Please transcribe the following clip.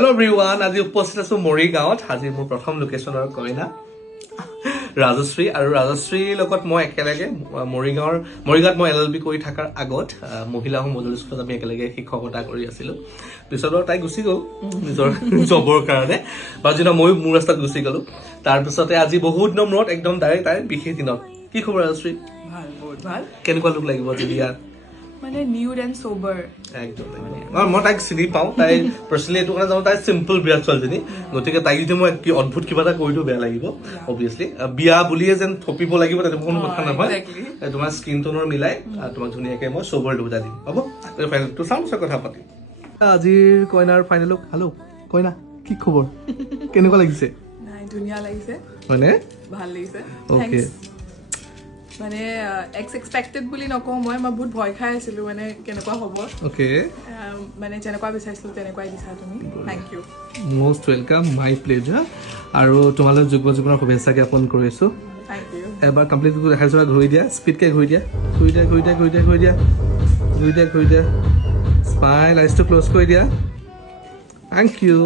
Hello everyone, আজি উপস্থিত আছো মৰিগাঁৱত। আজি মোৰ প্ৰথম লোকেশ্যনৰ কইনা ৰাজশ্ৰী আৰু ৰাজশ্ৰীৰ লগত মই একেলগে মৰিগাঁৱত মই LLB কৰি থকাৰ আগত মহিলা মডেল স্কুলত আমি একেলগে শিক্ষকতা কৰি আছিলোঁ। পিছত তাই গুচি গ'ল নিজৰ জবৰ কাৰণে, বা যিদিনা মই মোৰ ৰাস্তাত গুচি গ'লোঁ। তাৰপিছতে আজি বহুত দিনৰ মূৰত একদম ডাইৰেক্ট তাই বিশেষ দিনত। কি খবৰ ৰাজশ্ৰী? ভাল, বহুত ভাল। কেনেকুৱা লোক লাগিব যদি ইয়াত? মানে নিউড এণ্ড সোবাৰ একদম। মই তাইক চিনি পাওঁ, তাই পাৰ্চনেলি এইটো কাৰণে জানো তাই চিম্পল বিৰাট ছোৱালীজনী, গতিকে তাইক যদি মই অদ্ভুত কিবা এটা কৰি দিওঁ বেয়া লাগিব। অবভিয়াছলি বিয়া বুলিয়ে যেন থপিব লাগিব তেনেকুৱা কোনো কথা নহয়। তোমাৰ স্কিন টোনৰ মিলাই তোমাক ধুনীয়াকৈ মই সোবাৰ দুটা দিম, হ'ব? ফাইনেলটো চাম, পিছত কথা পাতিম। আজিৰ কইনাৰ ফাইনেল লুক। হেল্ল' কইনা, কি খবৰ? কেনেকুৱা লাগিছে? নাই, ধুনীয়া লাগিছে, হয়নে? ভাল লাগিছে। অ'কে, মানে এক্সপেক্টেড বুলি নকওঁ, মই বহুত ভয় খাই আছিলোঁ মানে কেনেকুৱা হ'ব। অ'কে, মানে যেনেকুৱা বিচাৰিছিলোঁ তেনেকুৱাই দিছা তুমি। থেংক ইউ, মষ্ট ৱেলকাম, মাই প্লেজাৰ। আৰু তোমালৈ যুগ্ম জীৱনৰ শুভেচ্ছা জ্ঞাপন কৰিছোঁ। Thank U. এবাৰ কমপ্লিট দেখাইছোঁ, ঘূৰি দিয়া, স্পীডকৈ ঘূৰি দিয়া, স্মাইল, আইচটো ক্ল'জ কৰি দিয়া। Thank U.